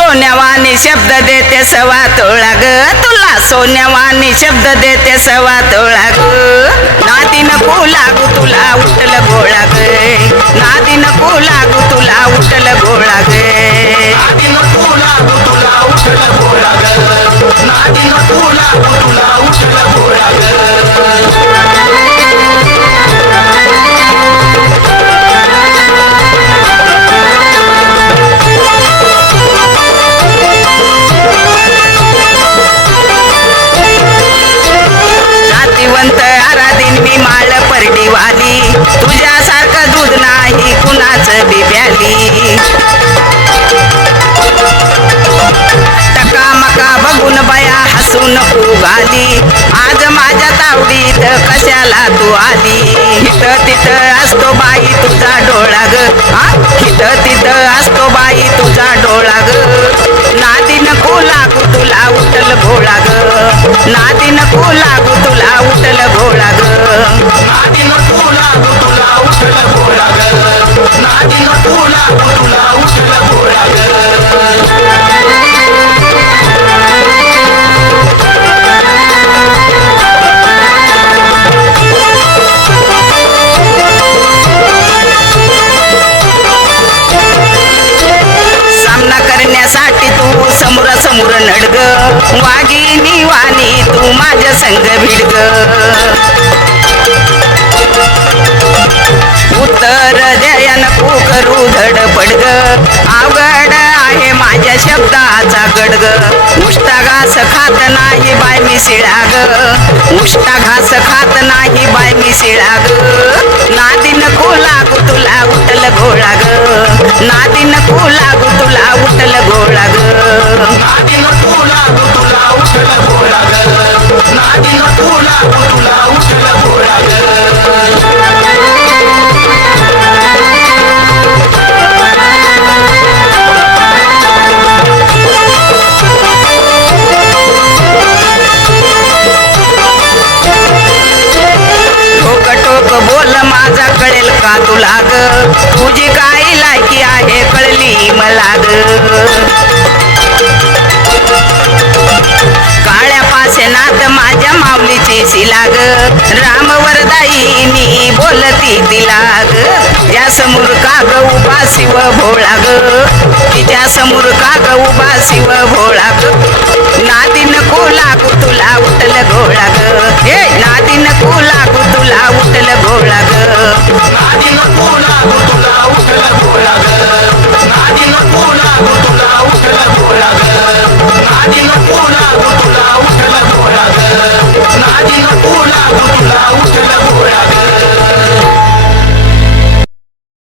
सोन्यावानी शब्द देते सवा तोळा ग तुला सोन्यावानी शब्द देते सवा तोळा ग नादी नको लागू तुला उठल गोळा ग नादी नको लागू तुला उठल गोळा ग नादी नको लागू तुला उठल गोळा ग नादी नको लागू तुला उठल गोळा ग मी माळ परडीवाली तुझ्यासारखं दूध नाही कुणाचं बी प्याली टकामका बघून बया हसू नको गाली आज माझ्या तावडीत कशाला तू आली हित तिथं असतो बाई तुझा डोळा ग हित तिथं असतो बाई तुझा डोळा ग नादी नको लागू तुला उठल घोळा ग नादी नको लागू तुला उठल घोळा ग नादी नको लागू तुला उठल घोळा ग नादी नको लागू तुला उठल घोळा ग सामना करण्यासाठी तू समोरासमोर नडग वाघिणी वाणी तू माझ्या संग भिडग उत्तर द्या नको करू धडपडग अवघड आहे माझ्या शब्दाचा गडग उष्टा घास खात नाही बाय मी शिळाग उष्टा घास खात नाही बाय मी शिळाग नादी नको लागू तुला उठल घोळा ग नादी नको लागू तुला उठल घोळा ग नादी नको लागू तुला उठल घोळा ग नादी नको लागू तुला उठल घोळा ग बोल माझा कळेल का तुला ग तुझी काय लायकी आहे कळली मला ग काळ्या पासेनात माझ्या माऊलीची शिलाग रामवरदायिनी बोलती तिला ग ज्या समोर का ग उभा शिव भोळा ग तिच्या समोर का ग उभा शिव भोळा ग नादी नको लागू तुला उठल घोळा ग हे नादी नको लागू तुला उठल घोळा ग नादी नको लागू तुला उठल घोळा ग नादी नको लागू तुला उठल